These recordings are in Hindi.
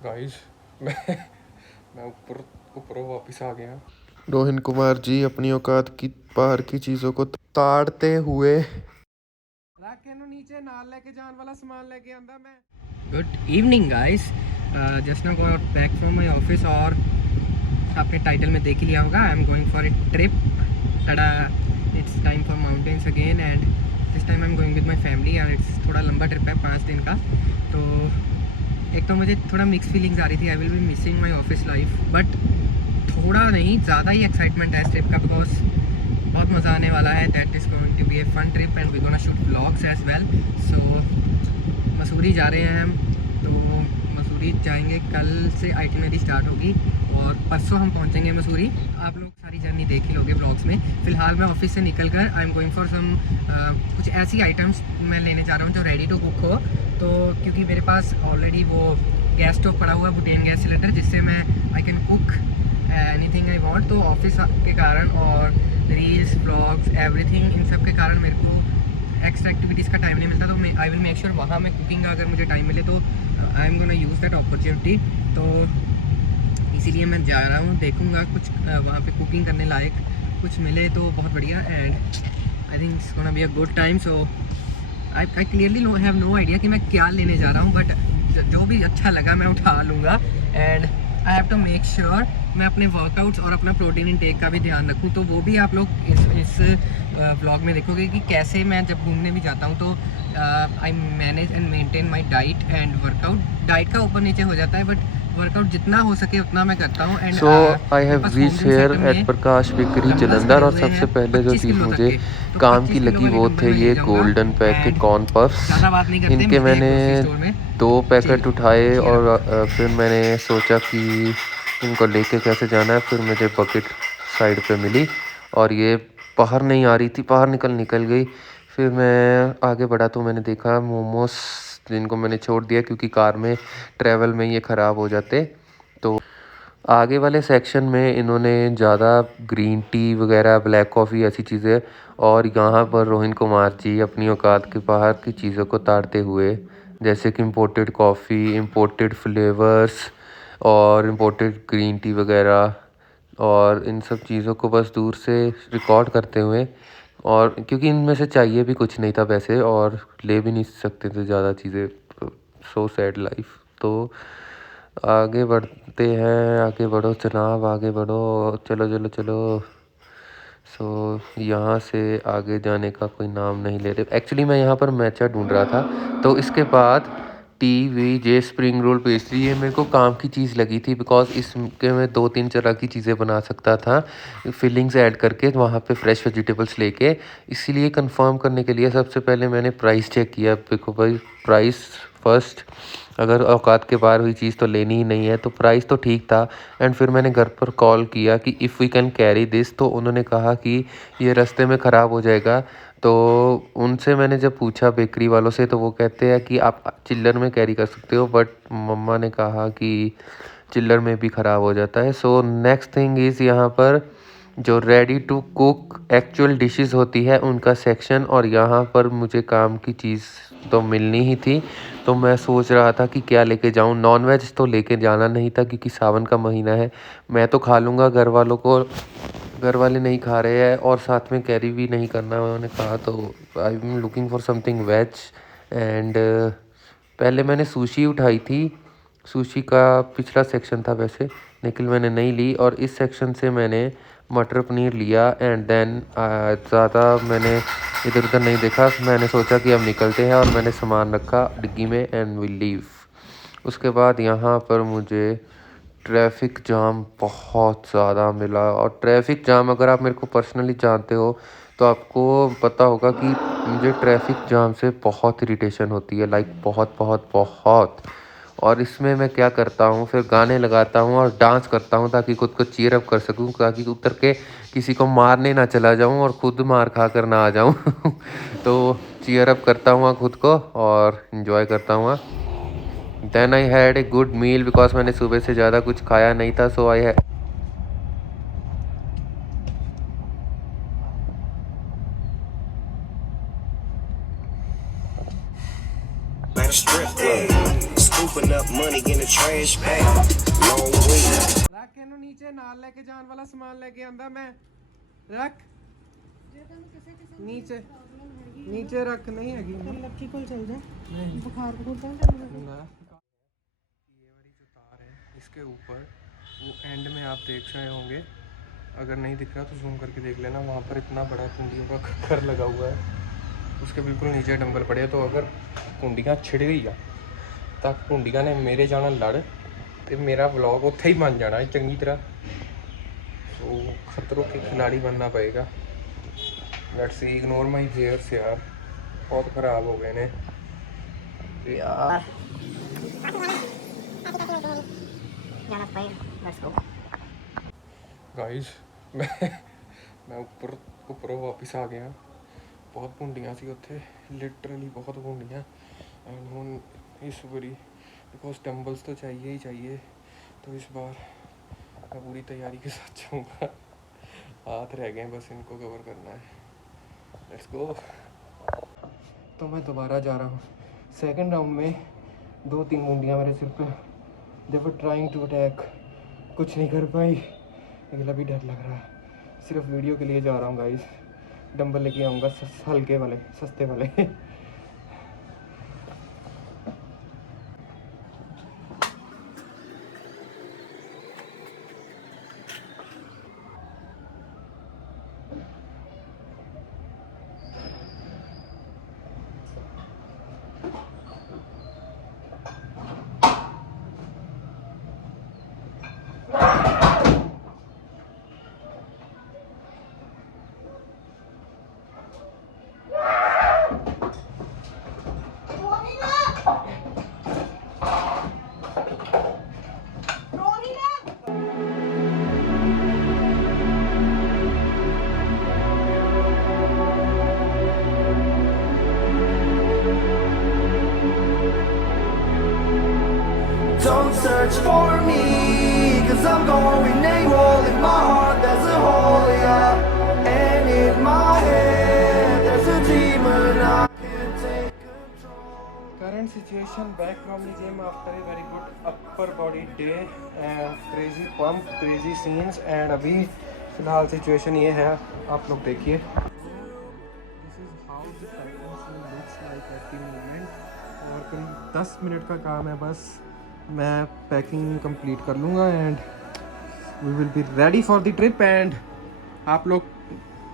गाइस मैं ऊपर ऊपर वापस आ गया। रोहिन कुमार जी अपनी औकात की बाहर की चीज़ों को ताड़ते हुए नीचे नाल लेके जान वाला सामान लेके आंदा मैं। Good evening guys, just now got back from my office और आपने टाइटल में देख ही लिया होगा, आई am going for a trip. टडा, it's time for mountains again and this time I am going with my family and it's थोड़ा लंबा ट्रिप है 5 दिन का। तो एक तो मुझे थोड़ा मिक्स फीलिंग्स आ रही थी, I will be missing my office life, but थोड़ा नहीं ज़्यादा ही एक्साइटमेंट है इस ट्रिप का बिकॉज बहुत मज़ा आने वाला है। That is going to be a fun trip and we gonna shoot vlogs as well. So Mussoorie जा रहे हैं हम, तो मसूरी जाएंगे, कल से आइटिनरी स्टार्ट होगी और परसों हम पहुंचेंगे मसूरी। आप लोग सारी जर्नी देख ही लोगे ब्लॉग्स में। फ़िलहाल मैं ऑफिस से निकल कर I am going for some कुछ ऐसी आइटम्स मैं लेने जा रहा हूँ जो रेडी टू कुक हो। तो क्योंकि मेरे पास ऑलरेडी वो गैस स्टोव पड़ा हुआ है, बुटेन गैस सिलेंडर, जिससे मैं I can cook anything I want. तो ऑफिस के कारण और रील्स ब्लॉग्स एवरीथिंग इन सब के कारण मेरे को एक्स्ट्रा एक्टिविटीज़ का टाइम नहीं मिलता। तो आई विल मेक श्योर वहाँ मैं कुकिंग का अगर मुझे टाइम मिले तो I am gonna use that opportunity. तो इसीलिए मैं जा रहा हूँ, देखूँगा कुछ वहाँ पे कुकिंग करने लायक कुछ मिले तो बहुत बढ़िया and I think it's gonna be a good time. So I clearly have no idea कि मैं क्या लेने जा रहा हूँ, बट जो भी अच्छा लगा मैं उठा लूँगा and I have to make sure मैं अपने वर्कआउट्स और अपना प्रोटीन इनटेक का भी ध्यान रखूँ। तो वो भी आप लोग इस व्लॉग में देखोगे कि कैसे मैं जब घूमने भी जाता हूँ तो I manage and maintain my diet and workout. Diet का ऊपर नीचे हो जाता है बट वर्कआउट जितना हो सके उतना मैं करता हूँ। And so I have reach here at Prakash bakery dumbbells Jalandhar पड़े और हुए सबसे हैं पहले जो 25 चीज़ किलो तक मुझे के, तो काम की 25 किलो लगी वाले वो डंबल थे मैं ले ये जाऊँगा गोल्डन पैक के एंड कॉर्न पफ्स। ज़्यादा बात नहीं करते, इनके मिलते हैं मैंने ग्रोसरी स्टोर में। 2 पैकेट जी, उठाए cheer और up। फिर मैंने सोचा कि इनको लेके कैसे जाना है। फिर मुझे बकेट साइड पे मिली और ये बाहर नहीं आ रही थी, बाहर निकल गई। फिर मैं आगे बढ़ा तो मैंने देखा मोमोस, जिनको मैंने छोड़ दिया क्योंकि कार में ट्रैवल में ये ख़राब हो जाते। तो आगे वाले सेक्शन में इन्होंने ज़्यादा ग्रीन टी वगैरह ब्लैक कॉफ़ी ऐसी चीज़ें, और यहाँ पर रोहिन कुमार जी अपनी औकात के बाहर की चीज़ों को ताड़ते हुए, जैसे कि इम्पोर्टेड कॉफ़ी, इम्पोर्टेड फ्लेवर्स और इम्पोर्टेड ग्रीन टी वगैरह, और इन सब चीज़ों को बस दूर से रिकॉर्ड करते हुए, और क्योंकि इनमें से चाहिए भी कुछ नहीं था वैसे और ले भी नहीं सकते थे ज़्यादा चीज़ें। So sad life. तो आगे बढ़ते हैं, आगे बढ़ो जनाब, आगे बढ़ो, चलो चलो चलो। सो यहाँ से आगे जाने का कोई नाम नहीं ले रहे। एक्चुअली मैं यहाँ पर मैचा ढूंढ रहा था। तो इसके बाद टी वी जे स्प्रिंग रोल पेस्ट्री, ये मेरे को काम की चीज़ लगी थी बिकॉज इसके मैं 2-3 तरह की चीज़ें बना सकता था फिलिंग्स ऐड करके वहाँ पे फ्रेश वेजिटेबल्स लेके। इसीलिए कंफर्म करने के लिए सबसे पहले मैंने प्राइस चेक किया। देखो भाई, प्राइस फर्स्ट, अगर औकात के बाहर हुई चीज़ तो लेनी ही नहीं है। तो प्राइस तो ठीक था। एंड फिर मैंने घर पर कॉल किया कि if we can carry this, तो उन्होंने कहा कि ये रास्ते में ख़राब हो जाएगा। तो उनसे मैंने जब पूछा बेकरी वालों से तो वो कहते हैं कि आप चिल्लर में कैरी कर सकते हो, बट मम्मा ने कहा कि चिल्लर में भी ख़राब हो जाता है। सो नेक्स्ट थिंग इज़ यहाँ पर जो ready to cook actual dishes होती है उनका सेक्शन, और यहाँ पर मुझे काम की चीज़ तो मिलनी ही थी। तो मैं सोच रहा था कि क्या लेके जाऊँ। नॉन वेज तो लेके जाना नहीं था क्योंकि सावन का महीना है। मैं तो खा लूँगा, घर वालों को, घर वाले नहीं खा रहे हैं और साथ में कैरी भी नहीं करना उन्होंने कहा। तो I am looking for something veg. And पहले मैंने सुशी उठाई थी, सुशी का पिछला सेक्शन था वैसे, लेकिन मैंने नहीं ली। और इस सेक्शन से मैंने मटर पनीर लिया। एंड देन ज़्यादा मैंने इधर उधर नहीं देखा। मैंने सोचा कि अब निकलते हैं और मैंने सामान रखा डिग्गी में एंड वी लीव। उसके बाद यहाँ पर मुझे ट्रैफिक जाम बहुत ज़्यादा मिला। और ट्रैफिक जाम अगर आप मेरे को पर्सनली जानते हो तो आपको पता होगा कि मुझे ट्रैफिक जाम से बहुत इरिटेशन होती है, लाइक बहुत बहुत बहुत। और इसमें मैं क्या करता हूँ, फिर गाने लगाता हूँ और डांस करता हूँ ताकि खुद को चीयर अप कर सकूँ, ताकि उतर के किसी को मारने ना चला जाऊँ और खुद मार खा कर ना आ जाऊँ। तो चीयर अप करता हूँ खुद को और इन्जॉय करता हूँ। Then I had a good meal because मैंने सुबह से ज़्यादा कुछ खाया नहीं था। सो आई Like a strip club, scooping up money in the trash bag, long way. रख ਇਹਨੂੰ नीचे ਨਾਲ ਲੈ ਕੇ ਜਾਣ ਵਾਲਾ ਸਮਾਨ ਲੈ ਕੇ ਆਂਦਾ ਮੈਂ ਰੱਖ नीचे नीचे रख नहीं हैगी लक्की को चल जा बुखार को चल जा ये वाली जो तार है इसके ऊपर वो एंड में आप देख रहे होंगे, अगर नहीं दिख रहा तो जूम करके देख लेना, वहाँ पर इतना बड़ा कुंडियों का घर लगा हुआ है, उसके बिल्कुल नीचे डंबल पड़े। तो अगर कुंडियाँ छिड़ गई आ तो कुंडियाँ ने मेरे जाना लड़ तो मेरा व्लॉग उत्थे ही बन जाना चंगी तरह। तो खतरों के खिलाड़ी बनना पड़ेगा। Let's see, ignore my hairs यार, बहुत ख़राब हो गए ने यार। गाइस मैं ऊपर वापस आ गया। बहुत भुंडियाँ सी उत्थे, लिटरली बहुत भुंडियाँ। एंड हुन इस बारी बिकॉज डंबल्स तो चाहिए ही चाहिए, तो इस बार मैं पूरी तैयारी के साथ जाऊँगा। हाथ रह गए बस इनको कवर करना है। Let's go. तो मैं दोबारा जा रहा हूँ। सेकंड राउंड में 2-3 मुंडियाँ मेरे सिर पे, दे वर ट्राइंग टू अटैक, कुछ नहीं कर पाई, लेकिन अभी डर लग रहा है। सिर्फ वीडियो के लिए जा रहा हूँ गाइस। डंबल लेके आऊँगा हल्के वाले, सस्ते वाले। Don't search for me, cause I'm going AWOL. In my heart there's a hole, yeah. And in my head there's a demon I can't take control. Current situation back from the gym after a very good upper body day and crazy pump, crazy scenes। and अभी फिलहाल सिचुएशन ये है, आप लोग देखिए। This is how the pregnancy looks like at the moment। और करीब 10 मिनट का काम है बस, मैं पैकिंग कंप्लीट कर लूँगा and we will be ready for the trip. And आप लोग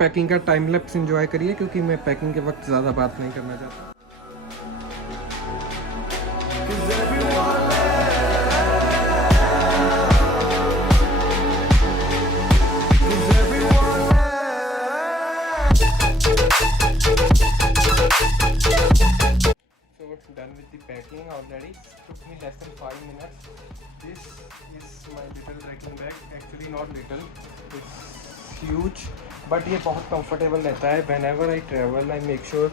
पैकिंग का टाइम लैप्स एंजॉय करिए, क्योंकि मैं पैकिंग के वक्त ज़्यादा बात नहीं करना चाहता। Cause everyone left. Cause everyone left. So we're done with the packing already. Took me less than 5 minutes. This is my little trekking bag. Actually not little, it's huge, but ये बहुत comfortable रहता है। Whenever I travel, I make sure,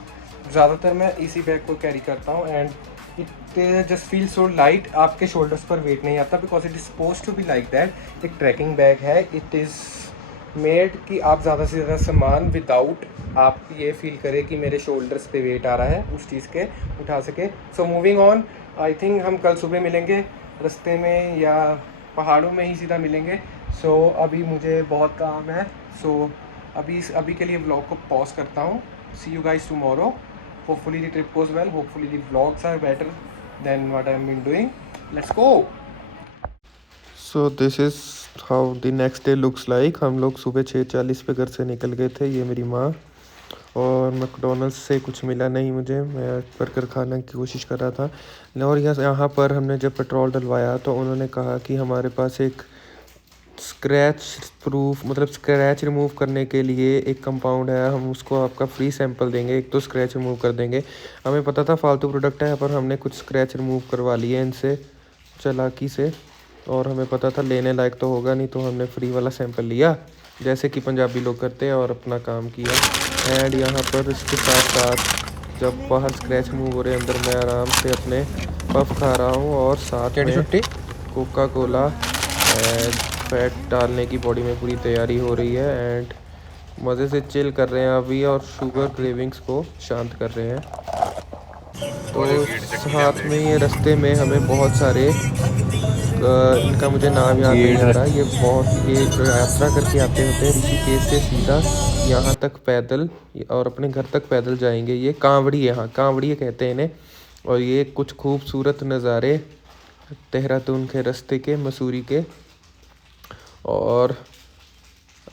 ज़्यादातर मैं इसी बैग को कैरी करता हूँ and it just feels so light। आपके shoulders पर weight नहीं आता because it is supposed to be like that। एक trekking bag है, it is मेड कि आप ज़्यादा से ज़्यादा सामान विदाउट आप ये फील करें कि मेरे शोल्डर्स पे वेट आ रहा है, उस चीज़ के उठा सके। So moving on, I think हम कल सुबह मिलेंगे रास्ते में या पहाड़ों में ही सीधा मिलेंगे। सो अभी मुझे बहुत काम है, सो अभी के लिए व्लॉग को पॉज करता हूँ। See you guys tomorrow. Hopefully the trip goes well, hopefully the vlogs are better than what I am been doing. Let's go. So this is how the next day looks like. हम लोग सुबह 6:40 पे घर से निकल गए थे। ये मेरी माँ, और मैकडोनल्ड्स से कुछ मिला नहीं मुझे, मैं बर्गर खाने की कोशिश कर रहा था। और यहाँ पर हमने जब पेट्रोल डलवाया तो उन्होंने कहा कि हमारे पास एक स्क्रैच प्रूफ, मतलब स्क्रैच रिमूव करने के लिए एक कंपाउंड है, हम उसको आपका फ्री सैंपल देंगे, एक तो स्क्रैच रिमूव कर देंगे। हमें पता था फालतू प्रोडक्ट है, पर हमने कुछ स्क्रैच रिमूव करवा लिए इनसे चालाकी से, और हमें पता था लेने लायक तो होगा नहीं, तो हमने फ्री वाला सैंपल लिया जैसे कि पंजाबी लोग करते हैं और अपना काम किया। एंड यहाँ पर इसके साथ साथ जब बाहर स्क्रैच रिमूव हो रहे अंदर मैं आराम से अपने पफ खा रहा हूँ, और साथ में कोका कोला एंड फैट डालने की बॉडी में पूरी तैयारी हो रही है। एंड मज़े से चिल कर रहे हैं अभी, और शुगर क्रेविंग्स को शांत कर रहे हैं। तो साथ में ये रास्ते में हमें बहुत सारे इनका मुझे नाम याद नहीं आ रहा। ये बहुत ये यात्रा करके आते होते हैं ऋषिकेश से सीधा यहाँ तक पैदल, और अपने घर तक पैदल जाएंगे। ये कांवड़ी है, हाँ कांवड़ी कहते हैं इन्हें। और ये कुछ खूबसूरत नज़ारे देहरादून के रास्ते के, मसूरी के। और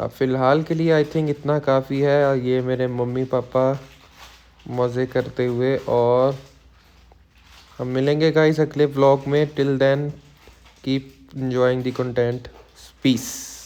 अब फ़िलहाल के लिए आई थिंक इतना काफ़ी है। ये मेरे मम्मी पापा मज़े करते हुए, और हम मिलेंगे गाइस अगले व्लॉग में। Till then keep enjoying the content. Peace.